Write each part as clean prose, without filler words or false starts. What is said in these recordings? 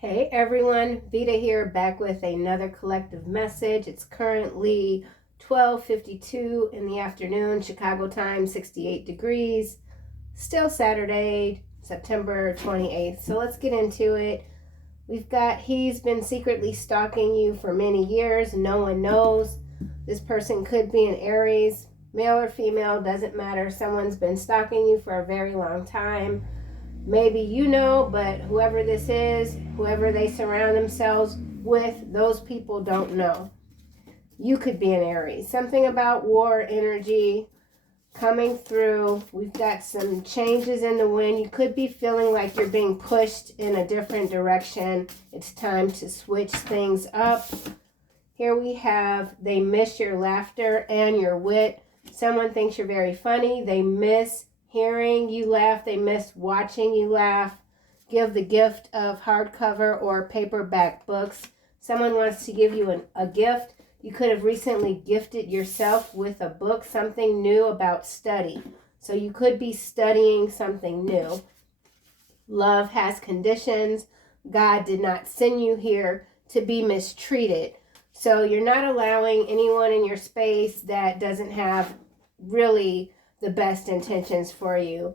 Hey everyone, Veda here, back with another collective message. It's currently 12:52 in the afternoon, Chicago time, 68 degrees. Still Saturday, September 28th. So let's get into it. We've got he's been secretly stalking you for many years. No one knows. This person could be an Aries, male or female, doesn't matter. Someone's been stalking you for a very long time. Maybe you know, but whoever this is, whoever they surround themselves with, those people don't know. You could be an Aries. Something about war energy coming through. We've got some changes in the wind. You could be feeling like you're being pushed in a different direction. It's time to switch things up. Here we have, they miss your laughter and your wit. Someone thinks you're very funny. They miss hearing you laugh. They miss watching you laugh. Give the gift of hardcover or paperback books. Someone wants to give you a gift. You could have recently gifted yourself with a book, something new about study. So you could be studying something new. Love has conditions. God did not send you here to be mistreated. So you're not allowing anyone in your space that doesn't have really the best intentions for you.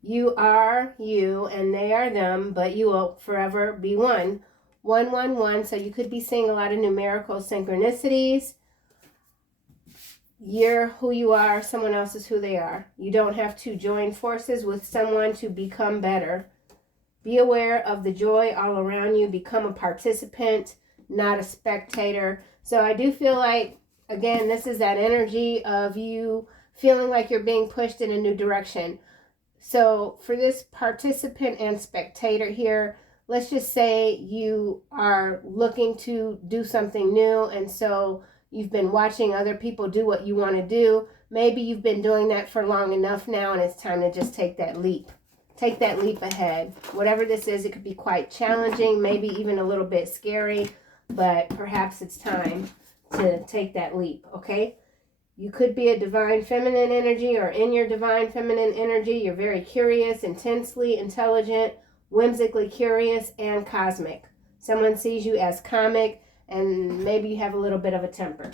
You are you and they are them, but you will forever be one. 111, so you could be seeing a lot of numerical synchronicities. You're who you are, someone else is who they are. You don't have to join forces with someone to become better. Be aware of the joy all around you. Become a participant, not a spectator. So I do feel like, again, this is that energy of you feeling like you're being pushed in a new direction. So for this participant and spectator here, let's just say you are looking to do something new, and so you've been watching other people do what you want to do. Maybe you've been doing that for long enough now, and it's time to just take that leap. Take that leap ahead. Whatever this is, it could be quite challenging, maybe even a little bit scary, but perhaps it's time to take that leap, okay? You could be a divine feminine energy, or in your divine feminine energy, you're very curious, intensely intelligent, whimsically curious, and cosmic. Someone sees you as comic, and maybe you have a little bit of a temper,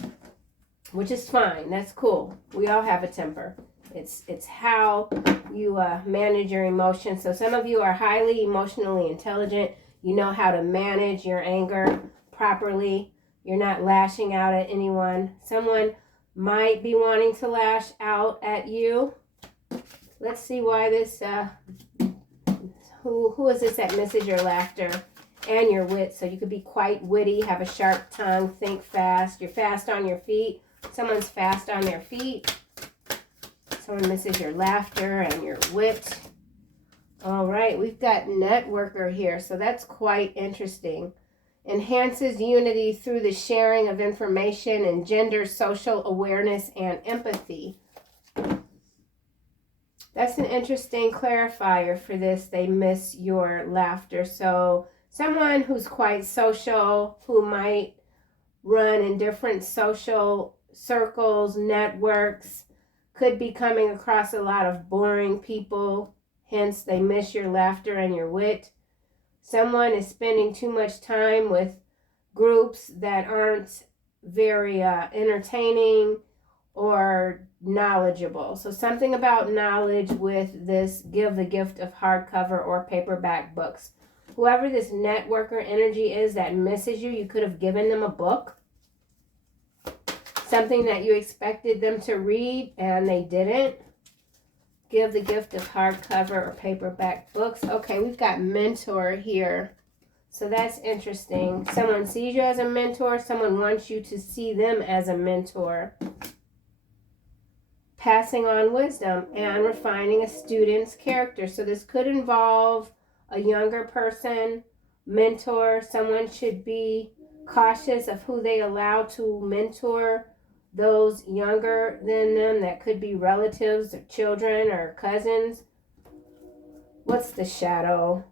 which is fine. That's cool. We all have a temper. It's how you manage your emotions. So some of you are highly emotionally intelligent. You know how to manage your anger properly. You're not lashing out at anyone. Someone might be wanting to lash out at you. Let's see why this, who is this that misses your laughter and your wit? So you could be quite witty, have a sharp tongue, think fast. You're fast on your feet. Someone's fast on their feet. Someone misses your laughter and your wit. All right, we've got networker here, so that's quite interesting. Enhances unity through the sharing of information and gender social awareness and empathy. That's an interesting clarifier for this. They miss your laughter. So someone who's quite social, who might run in different social circles, networks, could be coming across a lot of boring people. Hence, they miss your laughter and your wit. Someone is spending too much time with groups that aren't very entertaining or knowledgeable. So something about knowledge with this give the gift of hardcover or paperback books. Whoever this networker energy is that misses you, you could have given them a book. Something that you expected them to read and they didn't. Give the gift of hardcover or paperback books. Okay, we've got mentor here. So that's interesting. Someone sees you as a mentor. Someone wants you to see them as a mentor. Passing on wisdom and refining a student's character. So this could involve a younger person, mentor. Someone should be cautious of who they allow to mentor those younger than them. That could be relatives or children or cousins. What's the shadow?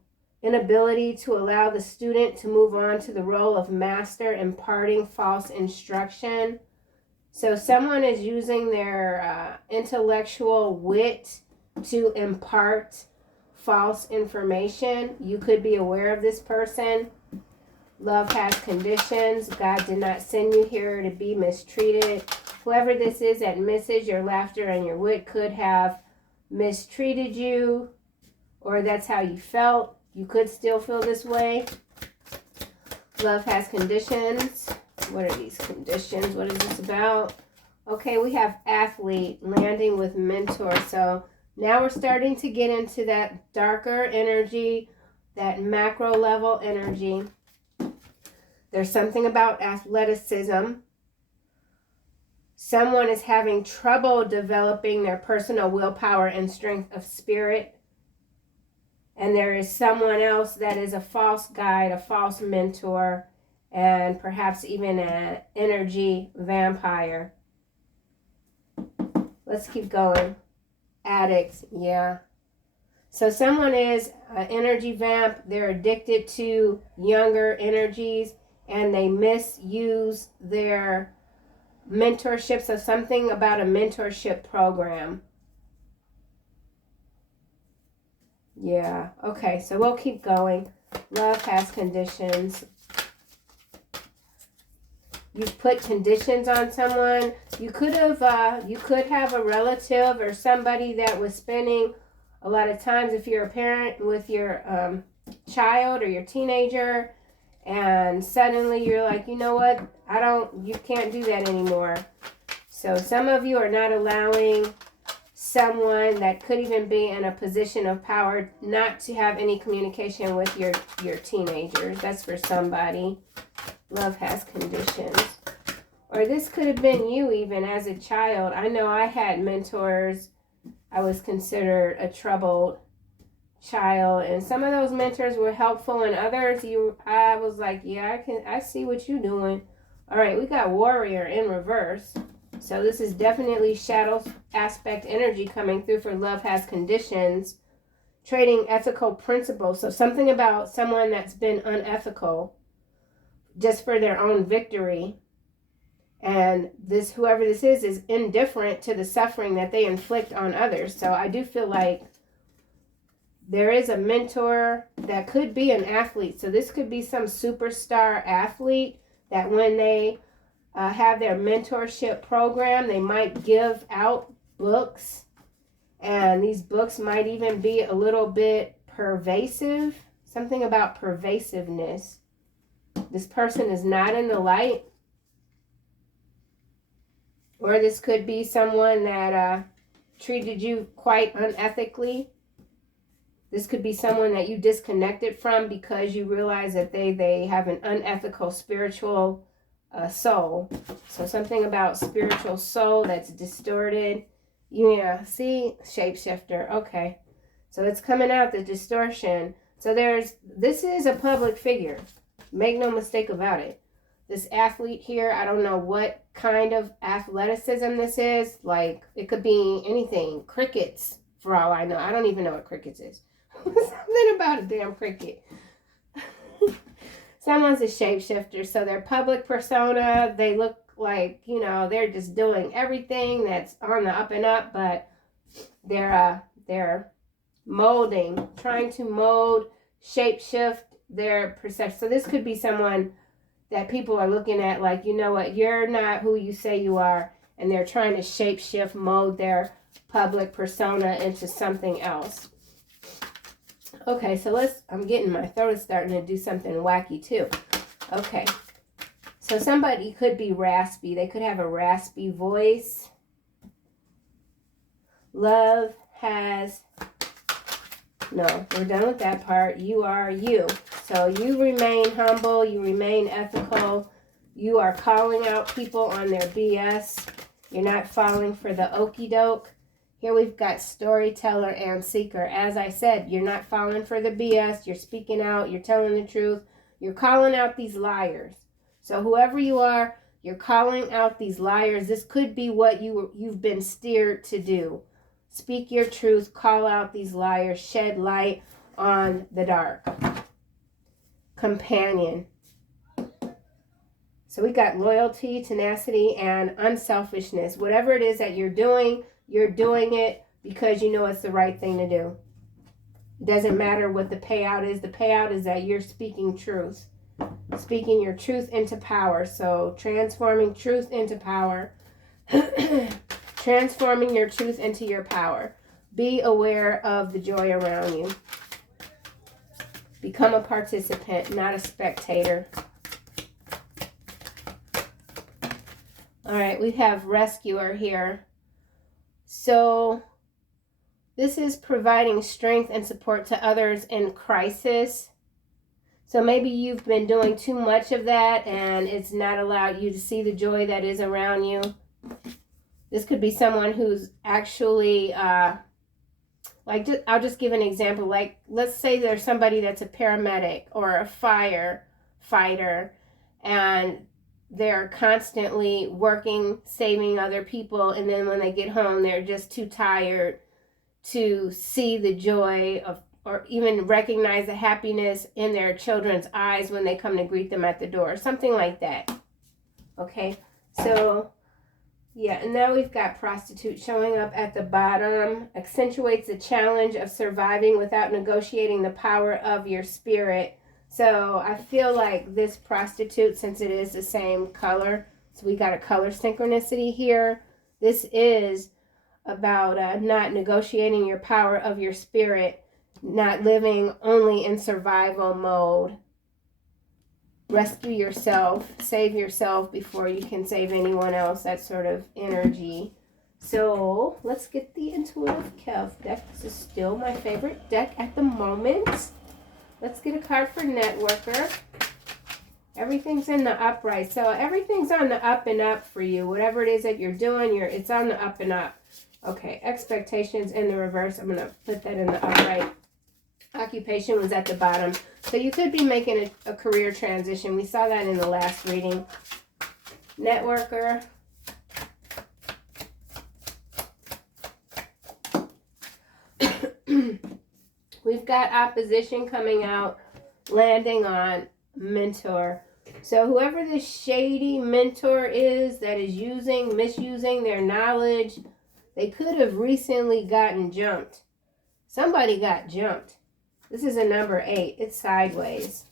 Inability to allow the student to move on to the role of master, imparting false instruction. So someone is using their intellectual wit to impart false information. You could be aware of this person. Love has conditions. God did not send you here to be mistreated. Whoever this is that misses your laughter and your wit could have mistreated you, or that's how you felt. You could still feel this way. Love has conditions. What are these conditions? What is this about? Okay, we have athlete landing with mentor. So now we're starting to get into that darker energy, that macro level energy. There's something about athleticism. Someone is having trouble developing their personal willpower and strength of spirit. And there is someone else that is a false guide, a false mentor, and perhaps even an energy vampire. Let's keep going. Addicts, yeah. So someone is an energy vamp. They're addicted to younger energies, and they misuse their mentorship. So something about a mentorship program. Yeah, okay, so we'll keep going. Love has conditions. You've put conditions on someone. You could have a relative or somebody that was spending a lot of times, if you're a parent, with your child or your teenager, and suddenly you're like, you know what, you can't do that anymore. So some of you are not allowing someone that could even be in a position of power not to have any communication with your teenagers. That's for somebody. Love has conditions. Or this could have been you even as a child. I know I had mentors. I was considered a troubled child, and some of those mentors were helpful, and others I was like, yeah, I see what you're doing. All right, we got warrior in reverse. So this is definitely shadow aspect energy coming through for love has conditions. Trading ethical principles. So something about someone that's been unethical just for their own victory. And whoever this is indifferent to the suffering that they inflict on others. So I do feel like there is a mentor that could be an athlete. So this could be some superstar athlete that when they have their mentorship program, they might give out books. And these books might even be a little bit pervasive. Something about pervasiveness. This person is not in the light. Or this could be someone that treated you quite unethically. This could be someone that you disconnected from because you realize that they have an unethical spiritual soul. So something about spiritual soul that's distorted. Yeah, see? Shapeshifter. Okay. So it's coming out, the distortion. So this is a public figure. Make no mistake about it. This athlete here, I don't know what kind of athleticism this is. Like, it could be anything. Crickets, for all I know. I don't even know what crickets is. Something about a damn cricket. Someone's a shapeshifter. So their public persona, they look like, they're just doing everything that's on the up and up, but they're molding, trying to mold, shapeshift their perception. So this could be someone that people are looking at like, you know what, you're not who you say you are, and they're trying to shapeshift, mold their public persona into something else. Okay, so I'm getting, my throat is starting to do something wacky too. Okay, so somebody could be raspy. They could have a raspy voice. Love has, no, we're done with that part. You are you. So you remain humble. You remain ethical. You are calling out people on their BS. You're not falling for the okie doke. Here we've got storyteller and seeker. As I said, you're not falling for the BS. You're speaking out. You're telling the truth. You're calling out these liars. So whoever you are, you're calling out these liars. This could be what you've been steered to do. Speak your truth. Call out these liars. Shed light on the dark. Companion. So we got loyalty, tenacity, and unselfishness. Whatever it is that you're doing it because you know it's the right thing to do. It doesn't matter what the payout is. The payout is that you're speaking truth. Speaking your truth into power. So transforming truth into power. Transforming your truth into your power. Be aware of the joy around you. Become a participant, not a spectator. All right, we have rescuer here. So this is providing strength and support to others in crisis. So maybe you've been doing too much of that and it's not allowed you to see the joy that is around you. This could be someone who's actually, I'll just give an example. Like, let's say there's somebody that's a paramedic or a firefighter, and they're constantly working, saving other people, and then when they get home, they're just too tired to see the joy of, or even recognize the happiness in their children's eyes when they come to greet them at the door. Something like that. Okay, so yeah, and now we've got prostitute showing up at the bottom. Accentuates the challenge of surviving without negotiating the power of your spirit. So I feel like this prostitute, since it is the same color, so we got a color synchronicity here. This is about not negotiating your power of your spirit, not living only in survival mode. Rescue yourself, save yourself before you can save anyone else, that sort of energy. So let's get the Intuitive Kev deck. This is still my favorite deck at the moment. Let's get a card for Networker. Everything's in the upright. So everything's on the up and up for you. Whatever it is that you're doing, it's on the up and up. Okay, expectations in the reverse. I'm going to put that in the upright. Occupation was at the bottom. So you could be making a career transition. We saw that in the last reading. Networker. We've got opposition coming out, landing on mentor. So whoever this shady mentor is that is misusing their knowledge, they could have recently gotten jumped. Somebody got jumped. This is a number 8. It's sideways.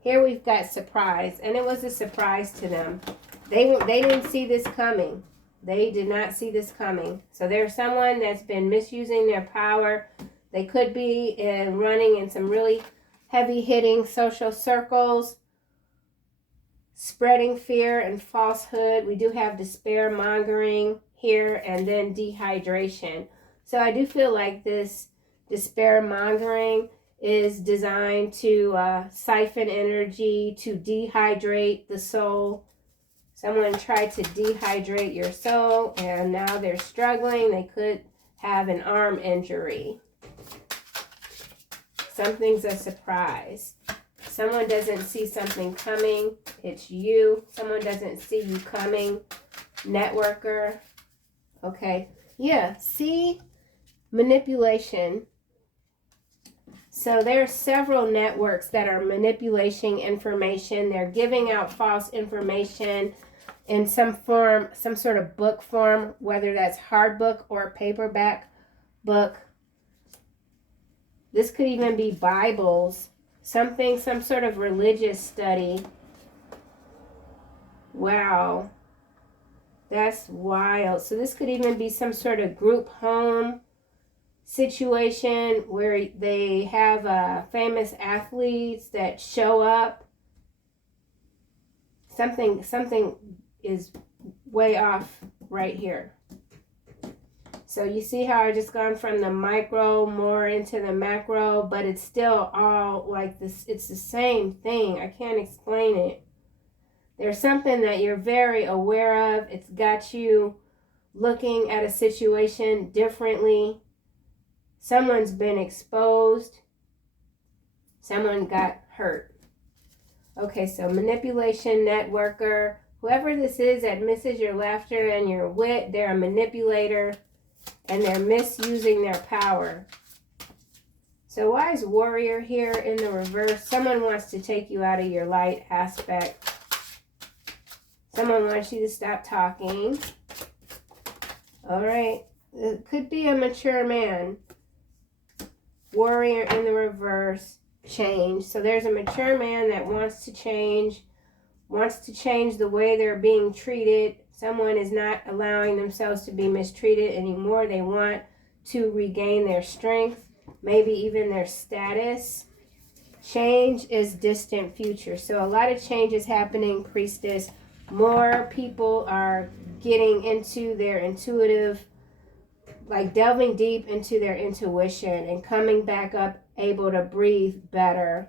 Here we've got surprise, and it was a surprise to them. They didn't see this coming. They did not see this coming. So there's someone that's been misusing their power. They could be running in some really heavy-hitting social circles, spreading fear and falsehood. We do have despair mongering here, and then dehydration. So I do feel like this despair mongering is designed to siphon energy, to dehydrate the soul. Someone tried to dehydrate your soul, and now they're struggling. They could have an arm injury. Something's a surprise. Someone doesn't see something coming. It's you. Someone doesn't see you coming. Networker. Okay. Yeah. See? Manipulation. So there are several networks that are manipulating information. They're giving out false information in some form, some sort of book form, whether that's hard book or paperback book. This could even be Bibles, some sort of religious study. Wow. That's wild. So this could even be some sort of group home situation where they have famous athletes that show up. Something is way off right here. So you see how I just gone from the micro more into the macro, but it's still all like this. It's the same thing. I can't explain it. There's something that you're very aware of. It's got you looking at a situation differently. Someone's been exposed. Someone got hurt. Okay, so manipulation, networker. Whoever this is that misses your laughter and your wit, they're a manipulator and they're misusing their power. So wise warrior here in the reverse. Someone wants to take you out of your light aspect. Someone wants you to stop talking. All right. It could be a mature man. Warrior in the reverse, change. So there's a mature man that wants to change the way they're being treated. Someone is not allowing themselves to be mistreated anymore. They want to regain their strength, maybe even their status. Change is distant future. So a lot of change is happening, priestess. More people are getting into their intuitive, like delving deep into their intuition and coming back up able to breathe better.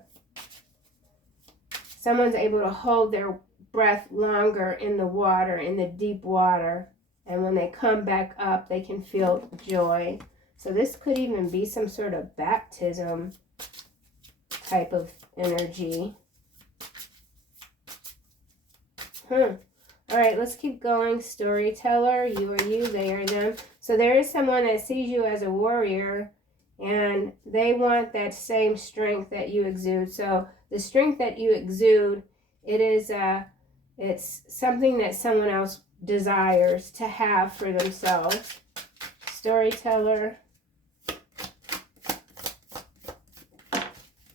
Someone's able to hold their breath longer in the water, in the deep water. And when they come back up, they can feel joy. So this could even be some sort of baptism type of energy. All right, let's keep going. Storyteller, you are you, they are them. So there is someone that sees you as a warrior, and they want that same strength that you exude. So the strength that you exude, it's something that someone else desires to have for themselves. Storyteller.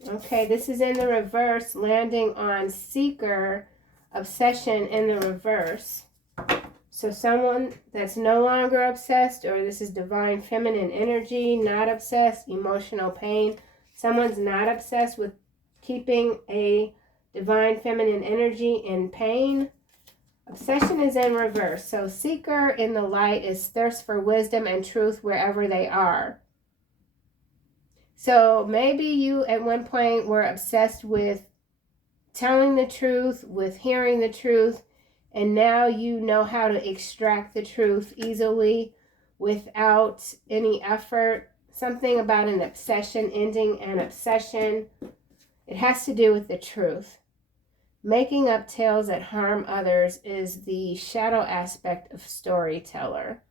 Okay, this is in the reverse, landing on seeker, obsession in the reverse. So someone that's no longer obsessed, or this is divine feminine energy, not obsessed, emotional pain. Someone's not obsessed with keeping a divine feminine energy in pain. Obsession is in reverse. So seeker in the light is thirst for wisdom and truth wherever they are. So maybe you at one point were obsessed with telling the truth, with hearing the truth, and now you know how to extract the truth easily without any effort. Something about an obsession, ending an obsession. It has to do with the truth. Making up tales that harm others is the shadow aspect of storyteller.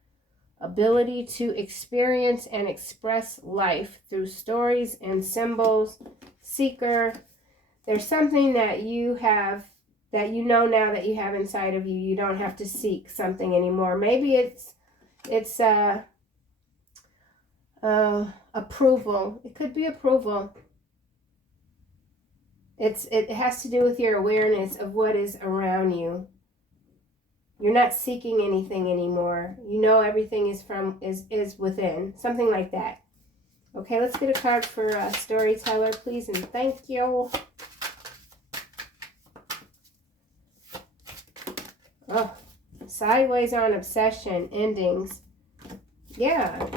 Ability to experience and express life through stories and symbols. Seeker. There's something that you have, that you know now that you have inside of you. You don't have to seek something anymore. Maybe it's approval. It could be approval. It has to do with your awareness of what is around you. You're not seeking anything anymore. You know everything is within. Something like that. Okay, let's get a card for storyteller, please, and thank you. Oh, sideways on obsession, endings. Yeah.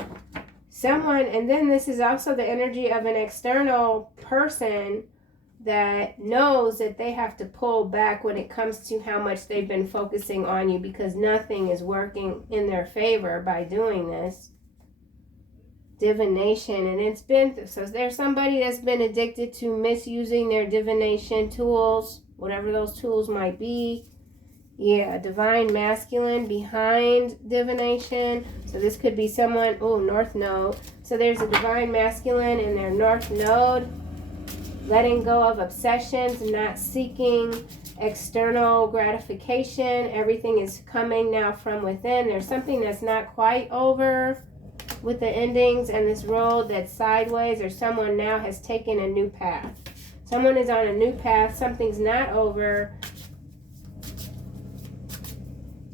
Someone, and then this is also the energy of an external person that knows that they have to pull back when it comes to how much they've been focusing on you, because nothing is working in their favor by doing this. Divination, and it's been, so there's somebody that's been addicted to misusing their divination tools, whatever those tools might be. Yeah, divine masculine behind divination. So this could be someone, north node. So there's a divine masculine in their north node. Letting go of obsessions, not seeking external gratification. Everything is coming now from within. There's something that's not quite over with the endings and this road that's sideways, or someone now has taken a new path. Someone is on a new path. Something's not over.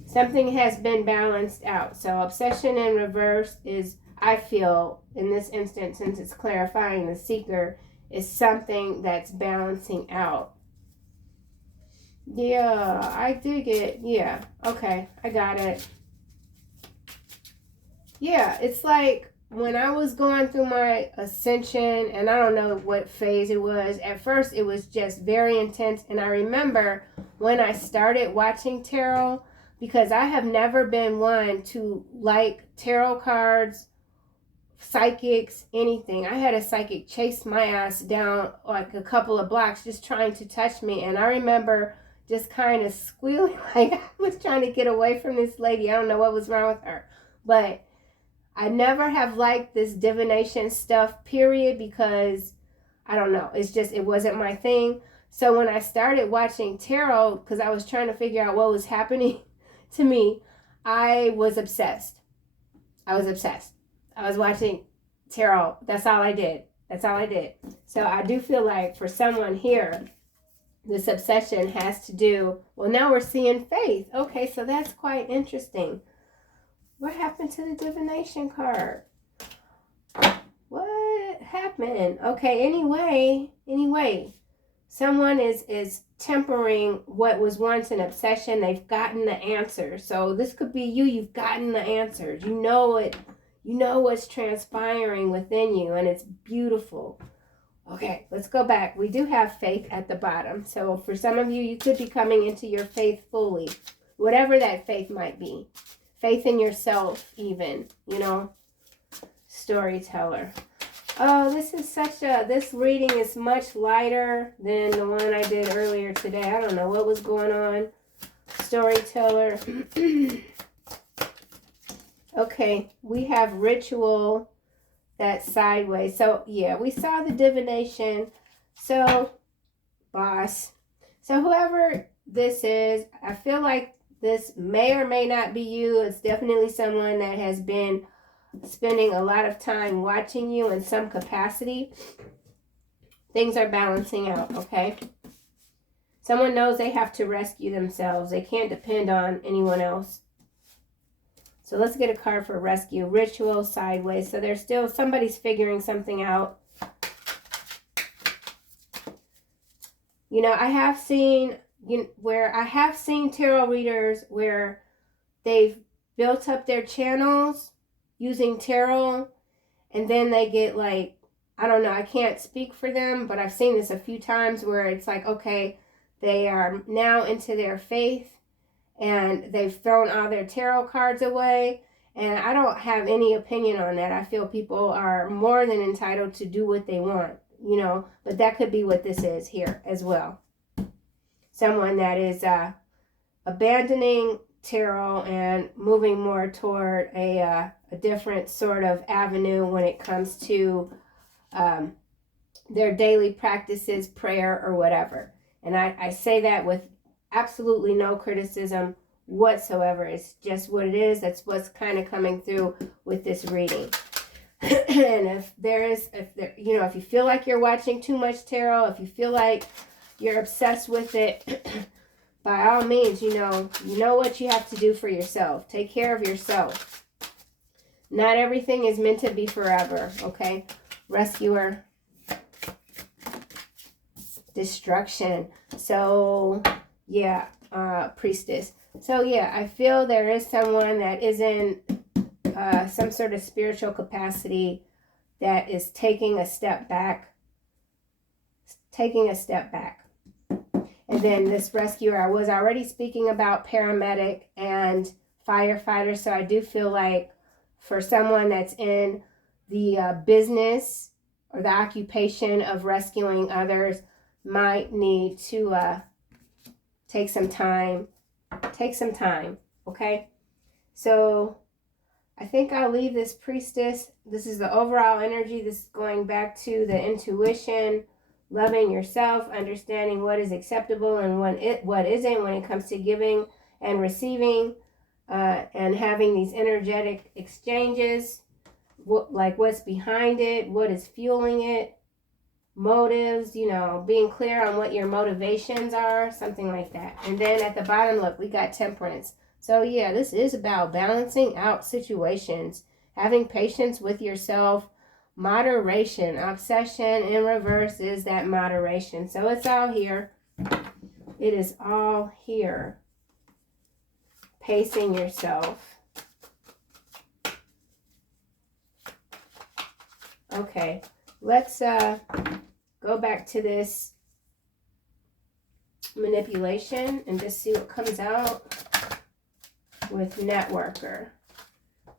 Something has been balanced out. So obsession in reverse is, I feel, in this instance, since it's clarifying the seeker, is something that's balancing out. Yeah, I dig it. Yeah, okay, I got it. Yeah, it's like when I was going through my ascension, and I don't know what phase it was. At first, it was just very intense. And I remember when I started watching tarot, because I have never been one to like tarot cards, psychics, anything. I had a psychic chase my ass down like a couple of blocks just trying to touch me. And I remember just kind of squealing like I was trying to get away from this lady. I don't know what was wrong with her. But I never have liked this divination stuff, period, because I don't know. It's just, it wasn't my thing. So when I started watching tarot, because I was trying to figure out what was happening to me, I was obsessed. I was watching tarot. That's all I did. That's all I did. So I do feel like for someone here, this obsession has to do, well, now we're seeing faith. Okay, so that's quite interesting. What happened to the divination card? What happened? Okay, anyway, someone is tempering what was once an obsession. They've gotten the answer. So this could be you. You've gotten the answers. You know it. You know what's transpiring within you, and it's beautiful. Okay, let's go back. We do have faith at the bottom. So for some of you, you could be coming into your faith fully, whatever that faith might be. Faith in yourself, even, you know, storyteller. Oh, this reading is much lighter than the one I did earlier today. I don't know what was going on. Storyteller. Okay, we have ritual. That's sideways. So, yeah, we saw the divination. So, boss. So, whoever this is, I feel like this may or may not be you. It's definitely someone that has been spending a lot of time watching you in some capacity. Things are balancing out, okay? Someone knows they have to rescue themselves. They can't depend on anyone else. So let's get a card for rescue. Ritual, sideways. So there's still, somebody's figuring something out. You know, I have seen tarot readers where they've built up their channels using tarot, and then they get like, I don't know, I can't speak for them, but I've seen this a few times where it's like, okay, they are now into their faith, and they've thrown all their tarot cards away, and I don't have any opinion on that. I feel people are more than entitled to do what they want, you know, but that could be what this is here as well. Someone that is abandoning tarot and moving more toward a different sort of avenue when it comes to their daily practices, prayer, or whatever. And I say that with absolutely no criticism whatsoever. It's just what it is. That's what's kind of coming through with this reading. And if you feel like you're watching too much tarot, if you feel like you're obsessed with it, by all means, you know what you have to do for yourself. Take care of yourself. Not everything is meant to be forever, okay? Rescuer. Destruction. So, yeah, priestess. So, yeah, I feel there is someone that is in some sort of spiritual capacity that is taking a step back. And then this rescuer, I was already speaking about paramedic and firefighter. So I do feel like for someone that's in the business or the occupation of rescuing others, might need to take some time, okay? So I think I'll leave this priestess. This is the overall energy. This is going back to the intuition, loving yourself, understanding what is acceptable and what isn't when it comes to giving and receiving, and having these energetic exchanges, like what's behind it, what is fueling it, motives, being clear on what your motivations are, something like that. And then at the bottom, look, we got temperance. So yeah, this is about balancing out situations, having patience with yourself, moderation. Obsession in reverse is that moderation. So it's all here. It is all here. Pacing yourself. Okay, let's go back to this manipulation and just see what comes out with networker.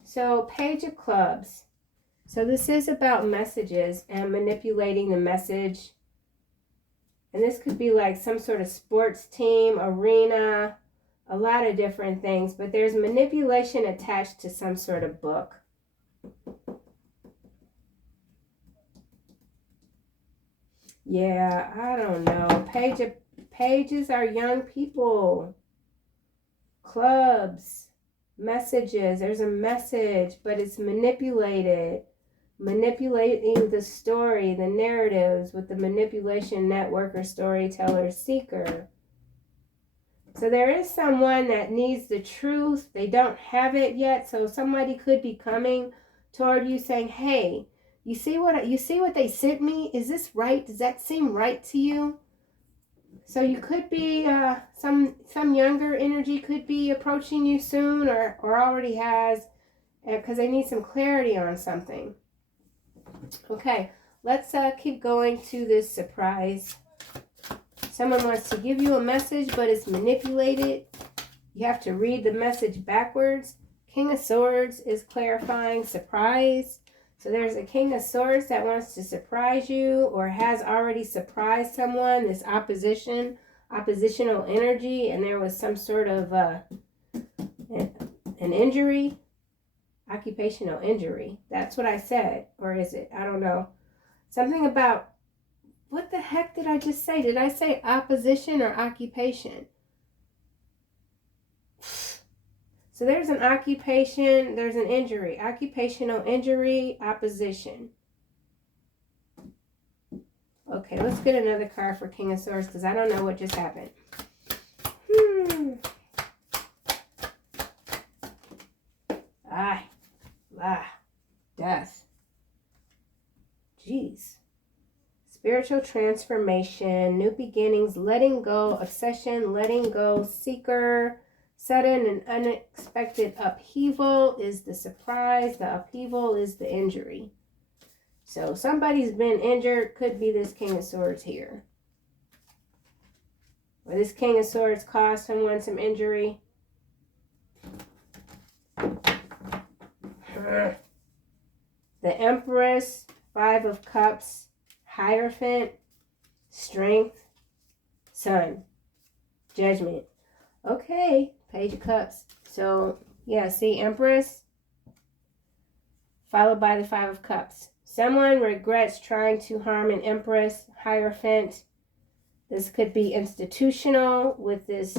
So Page of Clubs. So this is about messages and manipulating the message. And this could be like some sort of sports team, arena, a lot of different things. But there's manipulation attached to some sort of book. Yeah, I don't know. Pages are young people. Clubs. Messages. There's a message, but it's manipulated. manipulating the story, the narratives with the manipulation networker, storyteller, seeker. So there is someone that needs the truth. They don't have it yet. So somebody could be coming toward you saying, hey, you see what they sent me? Is this right? Does that seem right to you? So you could be, some younger energy could be approaching you soon or already has, because they need some clarity on something. Okay, let's keep going to this surprise. Someone wants to give you a message, but it's manipulated. You have to read the message backwards. King of Swords is clarifying surprise. So there's a King of Swords that wants to surprise you or has already surprised someone, this oppositional energy, and there was some sort of an injury, occupational injury. That's what I said. Or is it? I don't know. Something about, what the heck did I just say? Did I say opposition or occupation? So there's an occupation, there's an injury. Occupational injury, opposition. Okay, let's get another card for King of Swords because I don't know what just happened. Death. Jeez. Spiritual transformation, new beginnings, letting go, obsession, letting go, seeker, sudden and unexpected upheaval is the surprise. The upheaval is the injury. So somebody's been injured. Could be this King of Swords here. Or this King of Swords caused someone some injury. The Empress, Five of Cups, Hierophant, Strength, Sun, Judgment. Okay, Page of Cups. So, yeah, see, Empress, followed by the Five of Cups. Someone regrets trying to harm an Empress, Hierophant. This could be institutional with this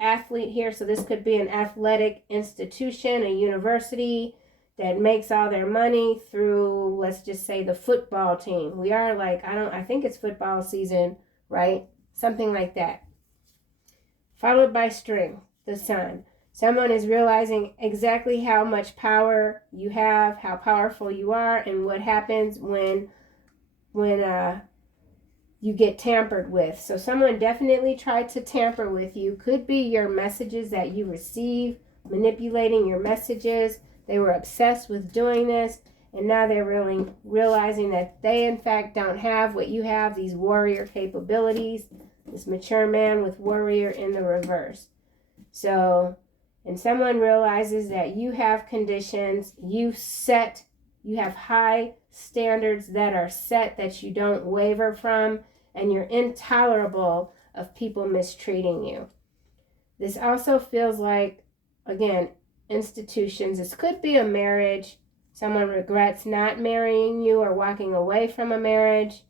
athlete here. So this could be an athletic institution, a university that makes all their money through, let's just say, the football team. We are like, I think it's football season, right? Something like that. Followed by Strength, the Sun. Someone is realizing exactly how much power you have, how powerful you are, and what happens when you get tampered with. So someone definitely tried to tamper with you. Could be your messages that you receive, manipulating your messages. They were obsessed with doing this, and now they're really realizing that they, in fact, don't have what you have, these warrior capabilities, this mature man with warrior in the reverse. So, and someone realizes that you have conditions, you have high standards that are set that you don't waver from, and you're intolerable of people mistreating you. This also feels like, again, institutions. This could be a marriage. Someone regrets not marrying you or walking away from a marriage.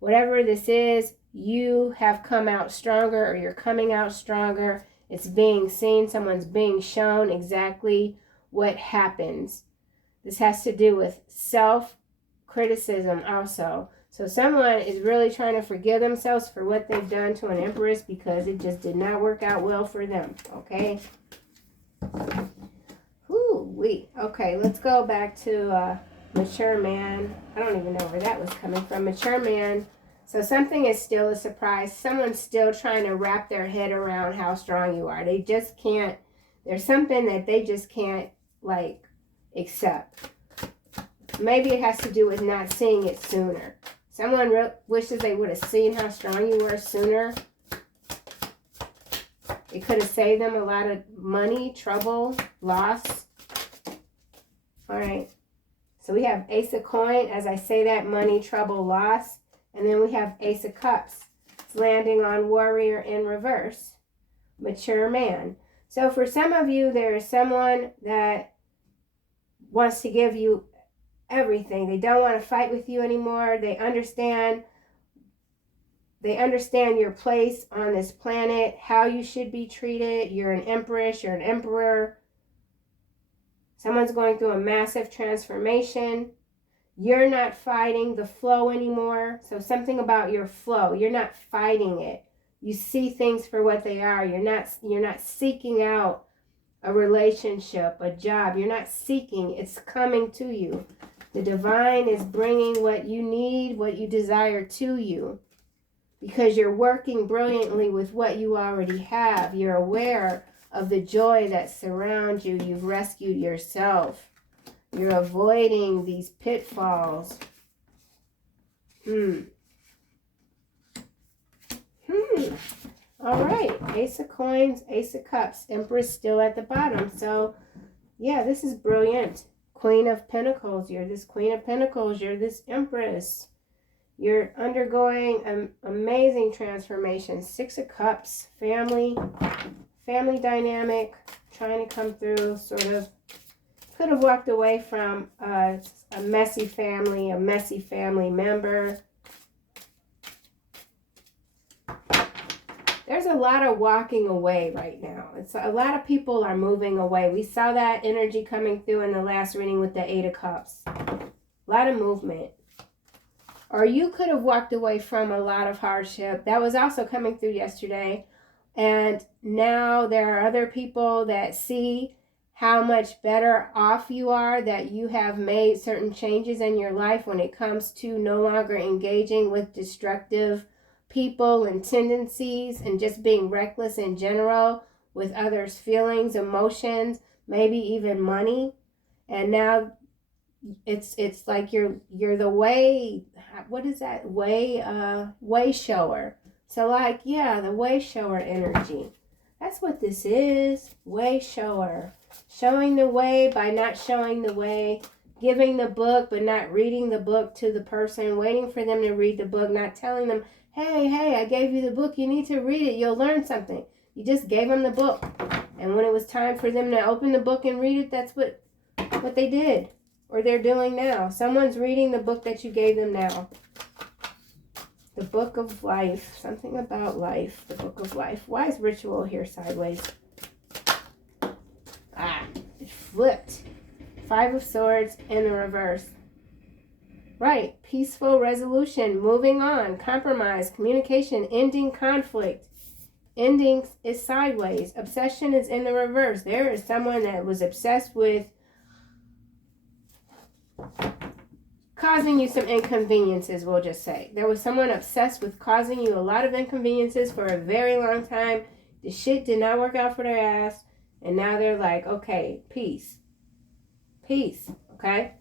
Whatever this is, you have come out stronger, or you're coming out stronger. It's being seen. Someone's being shown exactly what happens. This has to do with self-criticism also. So someone is really trying to forgive themselves for what they've done to an Empress because it just did not work out well for them. Okay? Okay, let's go back to mature man. I don't even know where that was coming from. Mature man. So something is still a surprise. Someone's still trying to wrap their head around how strong you are. They just can't. There's something that they just can't, like, accept. Maybe it has to do with not seeing it sooner. Someone wishes they would have seen how strong you were sooner. It could have saved them a lot of money, trouble, loss. All right. So we have Ace of Coin. As I say that, money, trouble, loss. And then we have Ace of Cups. It's landing on Warrior in reverse. Mature man. So for some of you, there is someone that wants to give you everything. They don't want to fight with you anymore. They understand your place on this planet, how you should be treated. You're an empress, you're an emperor. Someone's going through a massive transformation. You're not fighting the flow anymore. So something about your flow, you're not fighting it. You see things for what they are. You're not seeking out a relationship, a job. You're not seeking. It's coming to you. The divine is bringing what you need, what you desire to you, because you're working brilliantly with what you already have. You're aware of the joy that surrounds you. You've rescued yourself. You're avoiding these pitfalls. All right. Ace of Coins, Ace of Cups. Empress still at the bottom. So, yeah, this is brilliant. Queen of Pentacles. You're this Queen of Pentacles. You're this Empress. You're undergoing an amazing transformation. Six of Cups. Family dynamic. Trying to come through, sort of. Could have walked away from a messy family member. There's a lot of walking away right now. A lot of people are moving away. We saw that energy coming through in the last reading with the Eight of Cups. A lot of movement. Or you could have walked away from a lot of hardship. That was also coming through yesterday. And now there are other people that see how much better off you are, that you have made certain changes in your life when it comes to no longer engaging with destructive people and tendencies and just being reckless in general with others' feelings, emotions, maybe even money. And now it's like you're the way, what is that, way shower. So like, yeah, the way shower energy. That's what this is. Way shower. Showing the way by not showing the way. Giving the book but not reading the book to the person. Waiting for them to read the book. Not telling them, hey, I gave you the book. You need to read it. You'll learn something. You just gave them the book. And when it was time for them to open the book and read it, that's what they did. Or they're doing now. Someone's reading the book that you gave them now. The book of life. Something about life. The book of life. Why is ritual here sideways? It flipped. Five of Swords in the reverse. Right. Peaceful resolution. Moving on. Compromise. Communication. Ending conflict. Ending is sideways. Obsession is in the reverse. There is someone that was obsessed with causing you some inconveniences, we'll just say. There was someone obsessed with causing you a lot of inconveniences for a very long time. The shit did not work out for their ass. And now they're like, okay, peace. Peace, okay?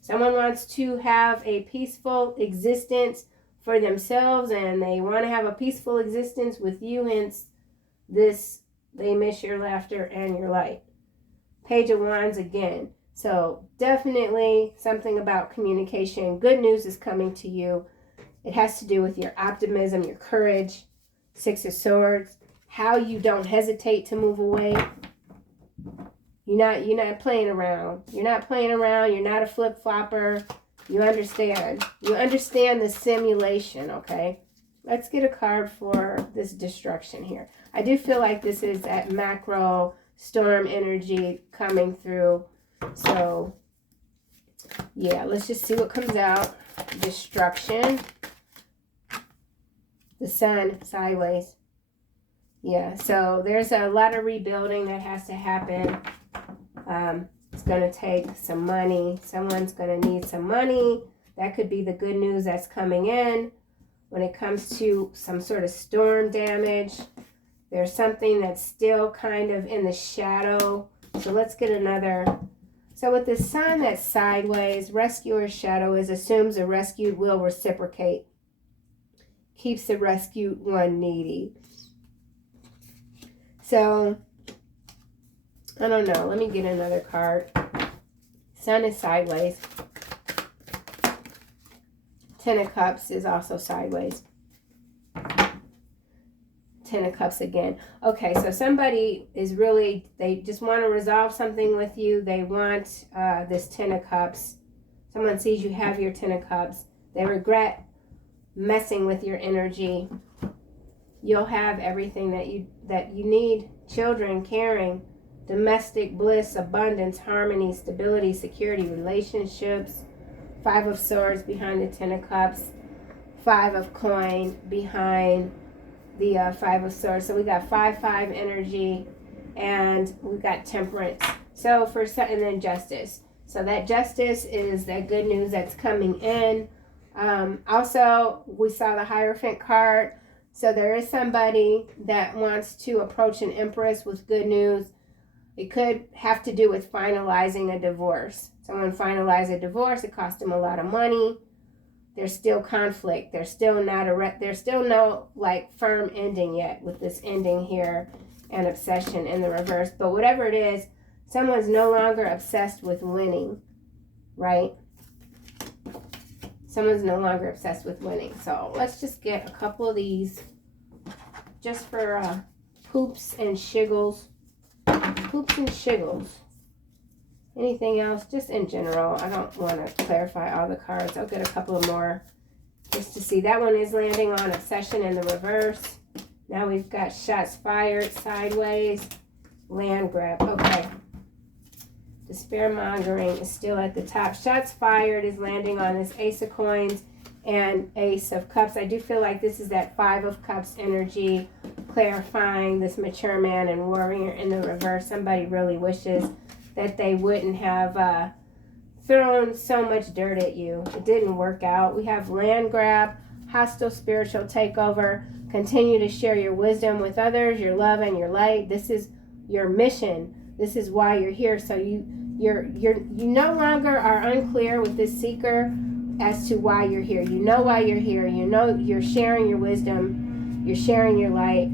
Someone wants to have a peaceful existence for themselves, and they want to have a peaceful existence with you, hence this, they miss your laughter and your light. Page of Wands again. So definitely something about communication. Good news is coming to you. It has to do with your optimism, your courage. Six of Swords. How you don't hesitate to move away. You're not playing around. You're not playing around. You're not a flip-flopper. You understand. You understand the simulation, okay? Let's get a card for this destruction here. I do feel like this is that macro storm energy coming through. So, yeah, let's just see what comes out. Destruction. The Sun sideways. Yeah, so there's a lot of rebuilding that has to happen. It's going to take some money. Someone's going to need some money. That could be the good news that's coming in. When it comes to some sort of storm damage, there's something that's still kind of in the shadow. So let's get another. So with the Sun that's sideways, rescuer's shadow assumes the rescued will reciprocate. Keeps the rescued one needy. So, I don't know. Let me get another card. Sun is sideways. Ten of Cups is also sideways. Ten of Cups again. Okay, so somebody is really, they just want to resolve something with you. They want this Ten of Cups. Someone sees you have your Ten of Cups. They regret messing with your energy. You'll have everything that you need. Children, caring, domestic bliss, abundance, harmony, stability, security, relationships, Five of Swords behind the Ten of Cups. Five of Coin behind the Five of Swords. So we got 5-5 energy, and we got Temperance. So and then Justice. So that Justice is that good news that's coming in. Also, we saw the Hierophant card. So there is somebody that wants to approach an Empress with good news. It could have to do with finalizing a divorce. Someone finalized a divorce. It cost them a lot of money. There's still conflict. There's still no like firm ending yet with this ending here and obsession in the reverse. But whatever it is, someone's no longer obsessed with winning, right? Someone's no longer obsessed with winning. So let's just get a couple of these just for poops and shiggles. Poops and shiggles. Anything else? Just in general. I don't want to clarify all the cards. I'll get a couple of more just to see. That one is landing on obsession in the reverse. Now we've got shots fired sideways. Land grab. Okay. Despair mongering is still at the top. Shots fired is landing on this Ace of Coins and Ace of Cups. I do feel like this is that Five of Cups energy, clarifying this mature man and warrior in the reverse. Somebody really wishes that they wouldn't have thrown so much dirt at you. It didn't work out. We have land grab, hostile spiritual takeover. Continue to share your wisdom with others, your love and your light. This is your mission. This is why you're here. So you no longer are unclear with this seeker as to why you're here. You know why you're here. You know you're sharing your wisdom. You're sharing your light.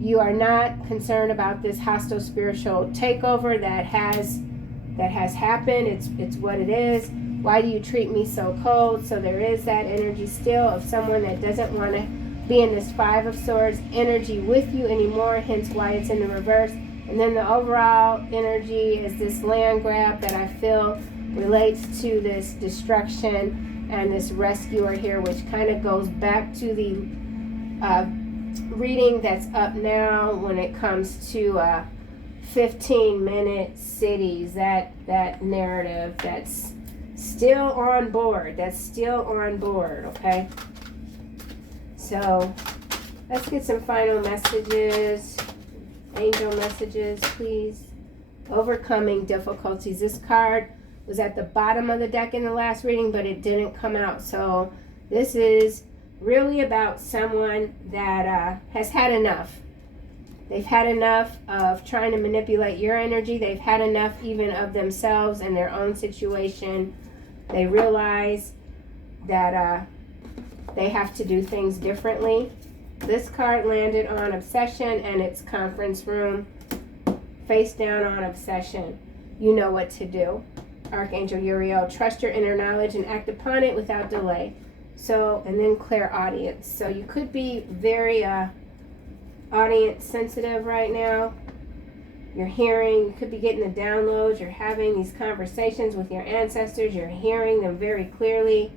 You are not concerned about this hostile spiritual takeover that has happened. It's what it is. Why do you treat me so cold? So there is that energy still of someone that doesn't want to be in this Five of Swords energy with you anymore, hence why it's in the reverse. And then the overall energy is this land grab that I feel relates to this destruction and this rescuer here, which kind of goes back to the reading that's up now when it comes to 15-minute cities, that narrative that's still on board. Okay? So let's get some final messages. Angel messages, please. Overcoming difficulties. This card was at the bottom of the deck in the last reading, but it didn't come out. So this is really about someone that has had enough. They've had enough of trying to manipulate your energy. They've had enough even of themselves and their own situation. They realize that they have to do things differently. This card landed on obsession and its conference room. Face down on obsession. You know what to do. Archangel Uriel, trust your inner knowledge and act upon it without delay. So, and then clairaudience. So you could be very audience sensitive right now. You're hearing, you could be getting the downloads. You're having these conversations with your ancestors. You're hearing them very clearly.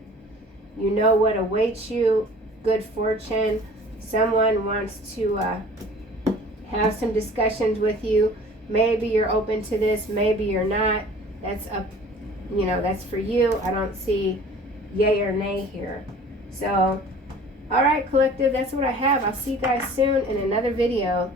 You know what awaits you. Good fortune. Someone wants to have some discussions with you. Maybe you're open to this. Maybe you're not. That's up, that's for you. I don't see yay or nay here. So, all right, collective, that's what I have. I'll see you guys soon in another video.